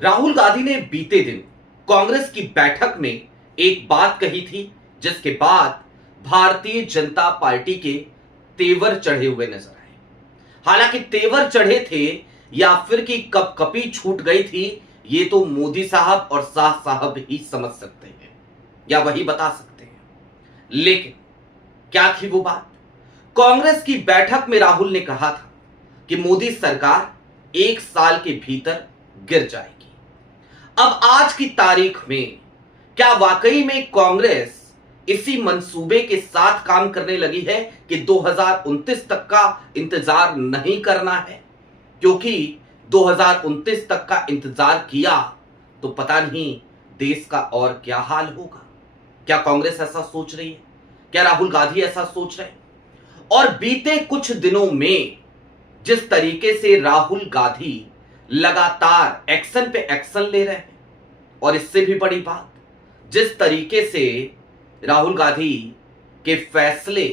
राहुल गांधी ने बीते दिन कांग्रेस की बैठक में एक बात कही थी, जिसके बाद भारतीय जनता पार्टी के तेवर चढ़े हुए नजर आए। हालांकि तेवर चढ़े थे या फिर कि कपकपी छूट गई थी, ये तो मोदी साहब और शाह साहब ही समझ सकते हैं या वही बता सकते हैं। लेकिन क्या थी वो बात? कांग्रेस की बैठक में राहुल ने कहा था कि मोदी सरकार 1 साल के भीतर गिर जाएगी। अब आज की तारीख में क्या वाकई में कांग्रेस इसी मंसूबे के साथ काम करने लगी है कि 2029 तक का इंतजार नहीं करना है? क्योंकि 2029 तक का इंतजार किया तो पता नहीं देश का और क्या हाल होगा। क्या कांग्रेस ऐसा सोच रही है? क्या राहुल गांधी ऐसा सोच रहे हैं? और बीते कुछ दिनों में जिस तरीके से राहुल गांधी लगातार एक्शन पे एक्शन ले रहे हैं, और इससे भी बड़ी बात, जिस तरीके से राहुल गांधी के फैसले,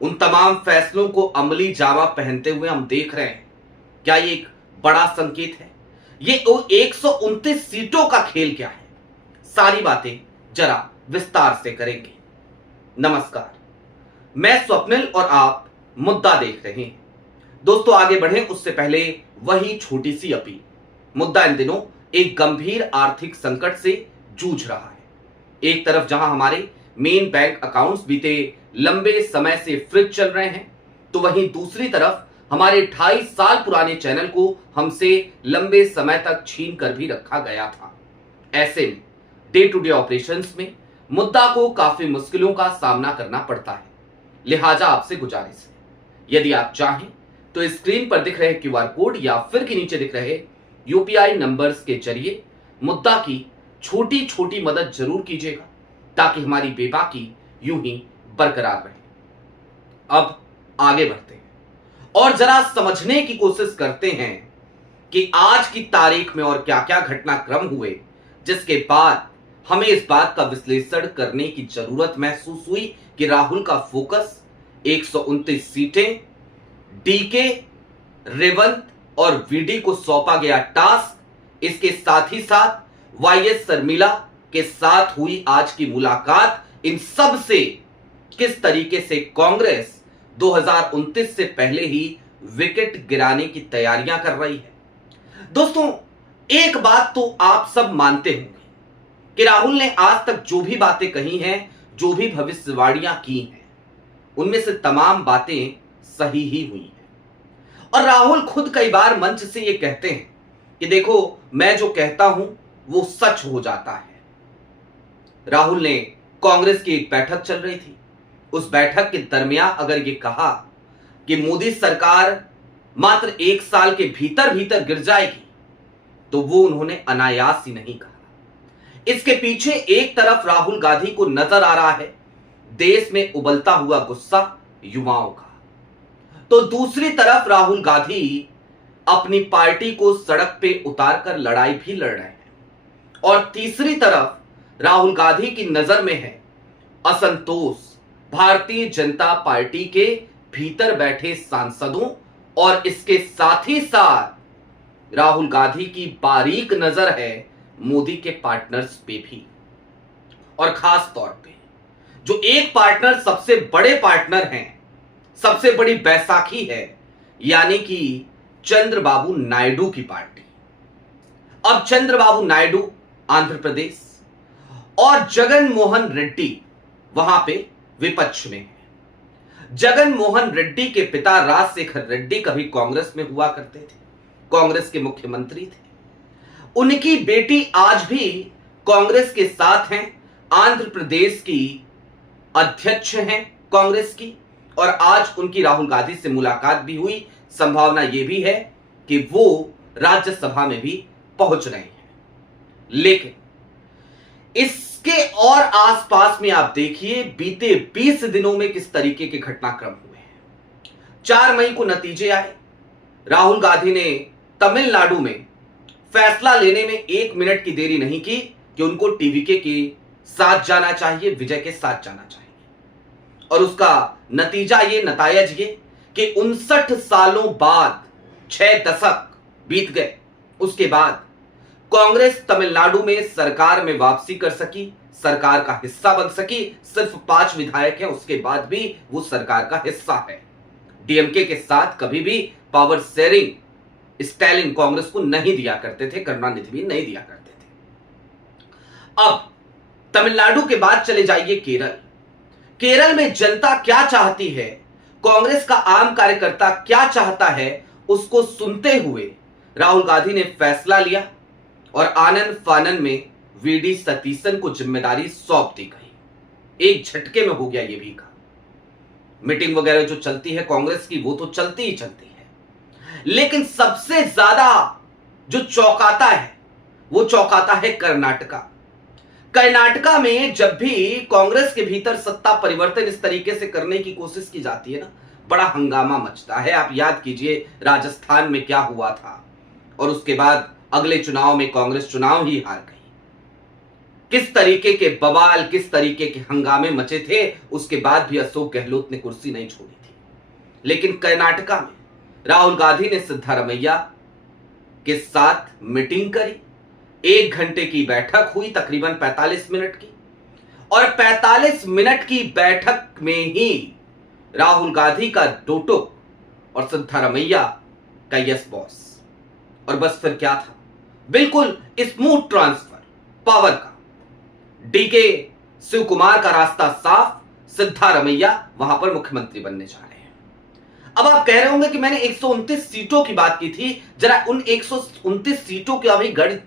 उन तमाम फैसलों को अमली जामा पहनते हुए हम देख रहे हैं, क्या ये एक बड़ा संकेत है? ये 129 सीटों का खेल क्या है? सारी बातें जरा विस्तार से करेंगे। नमस्कार, मैं स्वप्निल और आप मुद्दा देख रहे हैं। दोस्तों, आगे बढ़ें उससे पहले वही छोटी सी अपील। मुद्दा इन दिनों एक गंभीर आर्थिक संकट से जूझ रहा है। एक तरफ जहां हमारे मेन बैंक अकाउंट्स बीते लंबे समय से फ्रीज चल रहे हैं, तो वहीं दूसरी तरफ हमारे 28 साल पुराने चैनल को हमसे लंबे समय तक छीन कर भी रखा गया था। ऐसे में डे टू डे ऑपरेशंस में मुद्दा को काफी मुश्किलों का सामना करना पड़ता है। लिहाजा आपसे गुजारिश है, यदि आप चाहें तो स्क्रीन पर दिख रहे क्यूआर कोड या फिर के नीचे दिख रहे यूपीआई नंबर्स के जरिए मुद्दा की छोटी छोटी मदद जरूर कीजिएगा, ताकि हमारी बेबाकी यूं ही बरकरार रहे। अब आगे बढ़ते हैं और जरा समझने की कोशिश करते हैं कि आज की तारीख में और क्या क्या घटनाक्रम हुए, जिसके बाद हमें इस बात का विश्लेषण करने की जरूरत महसूस हुई कि राहुल का फोकस 129 सीटें, डीके, रेवंत और वीडी को सौंपा गया टास्क, इसके साथ ही साथ वाईएस शर्मिला के साथ हुई आज की मुलाकात, इन सब से किस तरीके से कांग्रेस 2029 से पहले ही विकेट गिराने की तैयारियां कर रही है। दोस्तों, एक बात तो आप सब मानते होंगे कि राहुल ने आज तक जो भी बातें कही हैं, जो भी भविष्यवाणियां की हैं, उनमें से तमाम बातें सही ही हुई हैं। और राहुल खुद कई बार मंच से ये कहते हैं कि देखो, मैं जो कहता हूं वो सच हो जाता है। राहुल ने कांग्रेस की एक बैठक चल रही थी, उस बैठक के दरमियान अगर ये कहा कि मोदी सरकार मात्र 1 साल के भीतर भीतर गिर जाएगी, तो वो उन्होंने अनायास ही नहीं कहा। इसके पीछे एक तरफ राहुल गांधी को नजर आ रहा है देश में उबलता हुआ गुस्सा युवाओं का, तो दूसरी तरफ राहुल गांधी अपनी पार्टी को सड़क पे उतारकर लड़ाई भी लड़ रहे हैं, और तीसरी तरफ राहुल गांधी की नजर में है असंतोष भारतीय जनता पार्टी के भीतर बैठे सांसदों, और इसके साथ ही साथ राहुल गांधी की बारीक नजर है मोदी के पार्टनर्स पे भी। और खास तौर पे जो एक पार्टनर, सबसे बड़े पार्टनर हैं, सबसे बड़ी बैसाखी है, यानी कि चंद्रबाबू नायडू की पार्टी। अब चंद्रबाबू नायडू आंध्र प्रदेश और जगन मोहन रेड्डी वहां पे विपक्ष में है। जगन मोहन रेड्डी के पिता राजशेखर रेड्डी कभी कांग्रेस में हुआ करते थे, कांग्रेस के मुख्यमंत्री थे। उनकी बेटी आज भी कांग्रेस के साथ हैं, आंध्र प्रदेश की अध्यक्ष हैं कांग्रेस की, और आज उनकी राहुल गांधी से मुलाकात भी हुई। संभावना यह भी है कि वो राज्यसभा में भी पहुंच रहे हैं। लेकिन इसके और आसपास में आप देखिए बीते 20 दिनों में किस तरीके के घटनाक्रम हुए हैं। 4 मई को नतीजे आए। राहुल गांधी ने तमिलनाडु में फैसला लेने में 1 मिनट की देरी नहीं की कि उनको टीवीके के साथ जाना चाहिए, विजय के साथ जाना चाहिए। और उसका नतीजा ये, नतायज ये कि 59 सालों बाद 6 दशक बीत गए, उसके बाद कांग्रेस तमिलनाडु में सरकार में वापसी कर सकी, सरकार का हिस्सा बन सकी। सिर्फ 5 विधायक हैं, उसके बाद भी वो सरकार का हिस्सा है। डीएमके के साथ कभी भी पावर शेयरिंग स्टालिन कांग्रेस को नहीं दिया करते थे, करुणानिधि भी नहीं दिया करते थे। अब तमिलनाडु के बाद चले जाइए केरल। केरल में जनता क्या चाहती है, कांग्रेस का आम कार्यकर्ता क्या चाहता है, उसको सुनते हुए राहुल गांधी ने फैसला लिया और आनन फानन में वीडी सतीशन को जिम्मेदारी सौंप दी गई। एक झटके में हो गया ये भी काम। मीटिंग वगैरह जो चलती है कांग्रेस की वो तो चलती ही चलती है, लेकिन सबसे ज्यादा जो चौंकाता है वो चौंकाता है कर्नाटका। कर्नाटका में जब भी कांग्रेस के भीतर सत्ता परिवर्तन इस तरीके से करने की कोशिश की जाती है ना, बड़ा हंगामा मचता है। आप याद कीजिए राजस्थान में क्या हुआ था, और उसके बाद अगले चुनाव में कांग्रेस चुनाव ही हार गई। किस तरीके के बवाल, किस तरीके के हंगामे मचे थे, उसके बाद भी अशोक गहलोत ने कुर्सी नहीं छोड़ी थी। लेकिन कर्नाटका में राहुल गांधी ने सिद्धारमैया के साथ मीटिंग करी, 1 घंटे की बैठक हुई, तकरीबन 45 मिनट की, और 45 मिनट की बैठक में ही राहुल गांधी का डोटो और सिद्धारमैया का यस बॉस। और बस फिर क्या था, बिल्कुल स्मूथ ट्रांसफर पावर का। डीके शिव कुमार का रास्ता साफ, सिद्धारमैया वहां पर मुख्यमंत्री बनने जा रहे हैं। अब आप कह रहे होंगे कि मैंने 129 सीटों की बात की थी, जरा उन 129 सीटों का भी गणित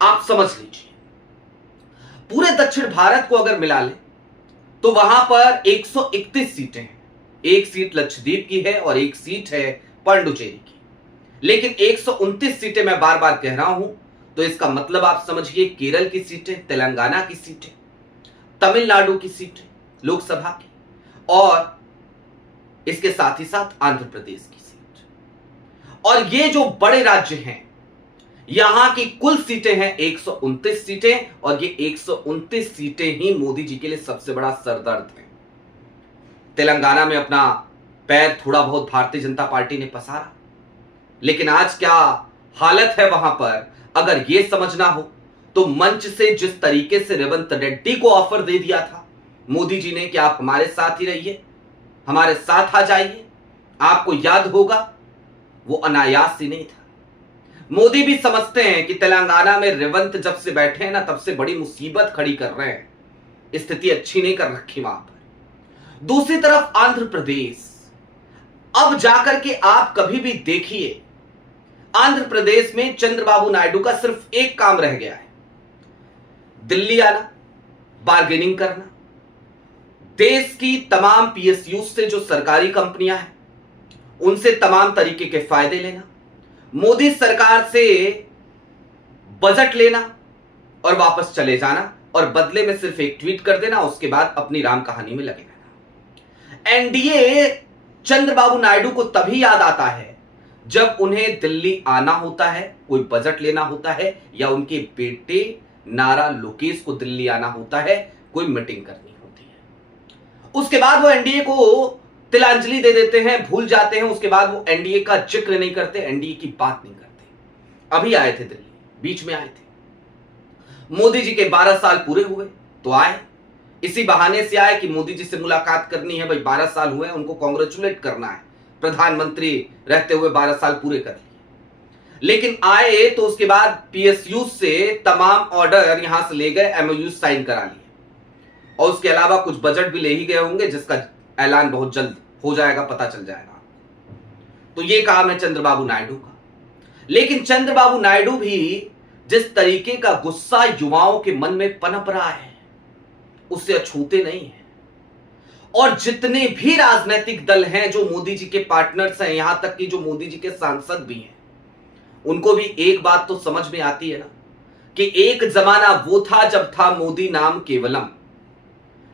आप समझ लीजिए। पूरे दक्षिण भारत को अगर मिला ले तो वहां पर 131 सीटें हैं। 1 सीट लक्षद्वीप की है और 1 सीट है पांडुचेरी की। लेकिन 129 सीटें मैं बार बार कह रहा हूं, तो इसका मतलब आप समझिए केरल की सीटें, तेलंगाना की सीटें, तमिलनाडु की सीटें लोकसभा की, और इसके साथ ही साथ आंध्र प्रदेश की सीट। और ये जो बड़े राज्य हैं, यहां की कुल सीटें हैं 129 सीटें, और ये 129 सीटें ही मोदी जी के लिए सबसे बड़ा सरदर्द है। तेलंगाना में अपना पैर थोड़ा बहुत भारतीय जनता पार्टी ने पसारा, लेकिन आज क्या हालत है वहां पर, अगर यह समझना हो तो मंच से जिस तरीके से रेवंत रेड्डी को ऑफर दे दिया था मोदी जी ने कि आप हमारे साथ ही रहिए, हमारे साथ आ जाइए, आपको याद होगा वो अनायास ही नहीं था। मोदी भी समझते हैं कि तेलंगाना में रेवंत जब से बैठे हैं ना, तब से बड़ी मुसीबत खड़ी कर रहे हैं, स्थिति अच्छी नहीं कर रखी वहां पर। दूसरी तरफ आंध्र प्रदेश, अब जाकर के आप कभी भी देखिए, आंध्र प्रदेश में चंद्रबाबू नायडू का सिर्फ एक काम रह गया है, दिल्ली आना, बार्गेनिंग करना, देश की तमाम पीएसयू से जो सरकारी कंपनियां हैं उनसे तमाम तरीके के फायदे लेना, मोदी सरकार से बजट लेना और वापस चले जाना, और बदले में सिर्फ एक ट्वीट कर देना, उसके बाद अपनी राम कहानी में लगे रहना। एनडीए चंद्रबाबू नायडू को तभी याद आता है जब उन्हें दिल्ली आना होता है, कोई बजट लेना होता है, या उनके बेटे नारा लोकेश को दिल्ली आना होता है, कोई मीटिंग करनी होती है। उसके बाद वो एनडीए को तिलांजलि दे देते हैं, भूल जाते हैं, उसके बाद वो एनडीए का जिक्र नहीं करते, एनडीए की बात नहीं करते। अभी आए थे दिल्ली, बीच में आए थे, मोदी जी के 12 साल पूरे हुए तो आए, इसी बहाने से आए कि मोदी जी से मुलाकात करनी है। भाई 12 साल हुए, उनको कांग्रेचुलेट करना है, प्रधानमंत्री रहते हुए 12 साल पूरे कर लिए। लेकिन आए तो उसके बाद पीएसयू से तमाम ऑर्डर यहां से ले गए, एमओयू साइन करा लिए, और उसके अलावा कुछ बजट भी ले ही गए होंगे जिसका ऐलान बहुत जल्द हो जाएगा, पता चल जाएगा। तो ये काम है चंद्रबाबू नायडू का। लेकिन चंद्रबाबू नायडू भी जिस तरीके का गुस्सा युवाओं के मन में पनप रहा है उससे अछूते नहीं है। और जितने भी राजनीतिक दल हैं जो मोदी जी के पार्टनर्स हैं, यहां तक कि जो मोदी जी के सांसद भी हैं, उनको भी एक बात तो समझ में आती है ना कि एक जमाना वो था जब था मोदी नाम केवलम,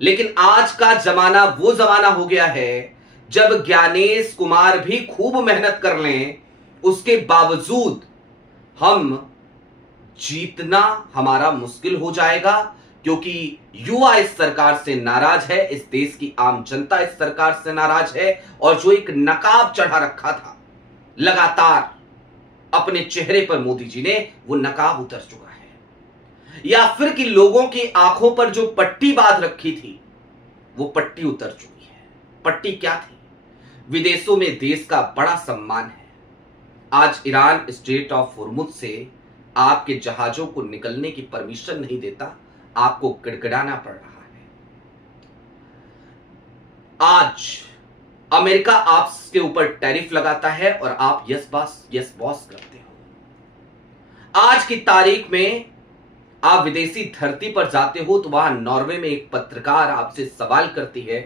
लेकिन आज का जमाना वो जमाना हो गया है जब ज्ञानेश कुमार भी खूब मेहनत कर लें, उसके बावजूद हम जीतना हमारा मुश्किल हो जाएगा, क्योंकि युवा इस सरकार से नाराज है, इस देश की आम जनता इस सरकार से नाराज है, और जो एक नकाब चढ़ा रखा था लगातार अपने चेहरे पर मोदी जी ने वो नकाब उतर चुका है, या फिर कि लोगों की आंखों पर जो पट्टी बांध रखी थी वो पट्टी उतर चुकी है। पट्टी क्या थी? विदेशों में देश का बड़ा सम्मान है। आज ईरान स्ट्रेट ऑफ होर्मुज से आपके जहाजों को निकलने की परमिशन नहीं देता, आपको गिड़गिड़ाना पड़ रहा है। आज अमेरिका आपके ऊपर टैरिफ लगाता है और आप यस बॉस करते हो। आज की तारीख में आप विदेशी धरती पर जाते हो तो वहां नॉर्वे में एक पत्रकार आपसे सवाल करती है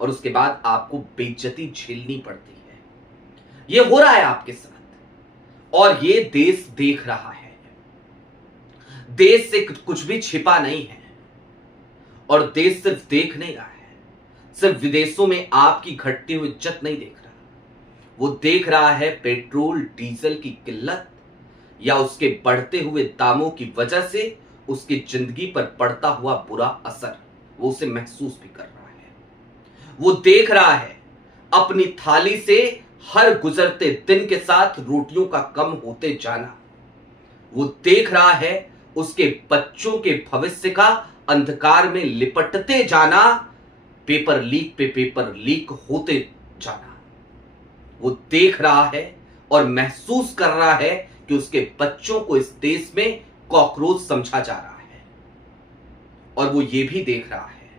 और उसके बाद आपको बेइज्जती झेलनी पड़ती है। यह हो रहा है आपके साथ और ये देश देख रहा है। देश से कुछ भी छिपा नहीं है और देश सिर्फ देख नहीं रहा है। सिर्फ विदेशों में आपकी घटती हुई इज्जत नहीं देख रहा, वो देख रहा है पेट्रोल डीजल की किल्लत या उसके बढ़ते हुए दामों की वजह से उसकी जिंदगी पर पड़ता हुआ बुरा असर, वो उसे महसूस भी कर रहा है। वो देख रहा है अपनी थाली से हर गुजरते दिन के साथ रोटियों का कम होते जाना। वो देख रहा है उसके बच्चों के भविष्य का अंधकार में लिपटते जाना, पेपर लीक पे पेपर लीक होते जाना। वो देख रहा है और महसूस कर रहा है कि उसके बच्चों को इस देश में कॉकरोच समझा जा रहा है। और वो ये भी देख रहा है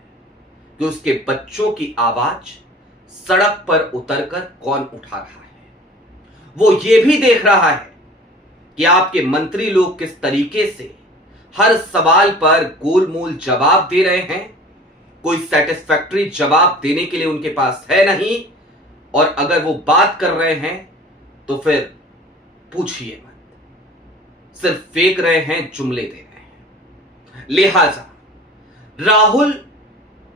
कि उसके बच्चों की आवाज सड़क पर उतरकर कौन उठा रहा है। वो ये भी देख रहा है कि आपके मंत्री लोग किस तरीके से हर सवाल पर गोलमोल जवाब दे रहे हैं। कोई सेटिस्फैक्टरी जवाब देने के लिए उनके पास है नहीं, और अगर वो बात कर रहे हैं तो फिर पूछिए मत, सिर्फ फेंक रहे हैं, जुमले दे रहे हैं। लिहाजा राहुल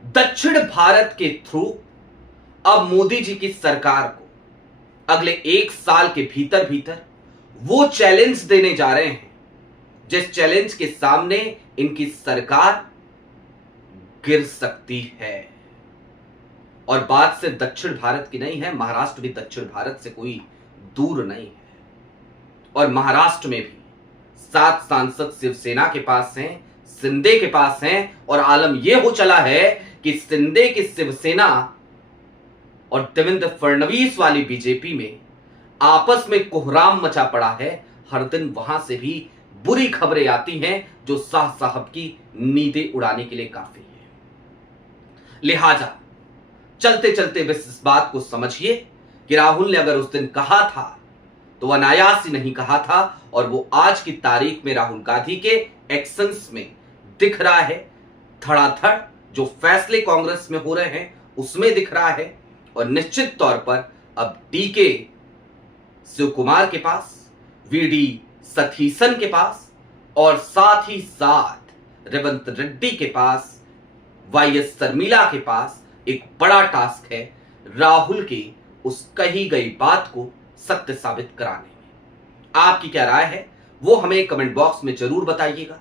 दक्षिण भारत के थ्रू अब मोदी जी की सरकार को अगले 1 साल के भीतर भीतर वो चैलेंज देने जा रहे हैं जिस चैलेंज के सामने इनकी सरकार गिर सकती है। और बात सिर्फ दक्षिण भारत की नहीं है, महाराष्ट्र भी दक्षिण भारत से कोई दूर नहीं है। और महाराष्ट्र में भी 7 सांसद शिवसेना के पास हैं, शिंदे के पास हैं, और आलम यह हो चला है कि शिंदे की शिवसेना और देवेंद्र फडणवीस वाली बीजेपी में आपस में कोहराम मचा पड़ा है। हर दिन वहां से भी बुरी खबरें आती हैं जो शाह साहब की नींदें उड़ाने के लिए काफी है। लिहाजा चलते चलते बस इस बात को समझिए कि राहुल ने अगर उस दिन कहा था तो वह अनायास ही नहीं कहा था, और वो आज की तारीख में राहुल गांधी के एक्शंस में दिख रहा है। धड़ाधड़ जो फैसले कांग्रेस में हो रहे हैं उसमें दिख रहा है। और निश्चित तौर पर अब डीके शिव कुमार के पास, वीडी सतीसन के पास, और साथ ही साथ रेवंत रेड्डी के पास, वाईएस शर्मिला के पास एक बड़ा टास्क है राहुल की उस कही गई बात को सत्य साबित कराने में। आपकी क्या राय है वो हमें कमेंट बॉक्स में जरूर बताइएगा।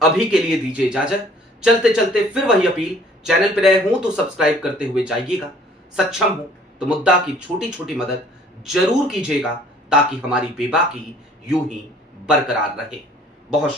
अभी के लिए दीजिए इजाजत। चलते चलते फिर वही अपील, चैनल पर नए हूं तो सब्सक्राइब करते हुए जाइएगा, सक्षम हो तो मुद्दा की छोटी छोटी मदद जरूर कीजिएगा ताकि हमारी बेबाकी यूं ही बरकरार रहे। बहुत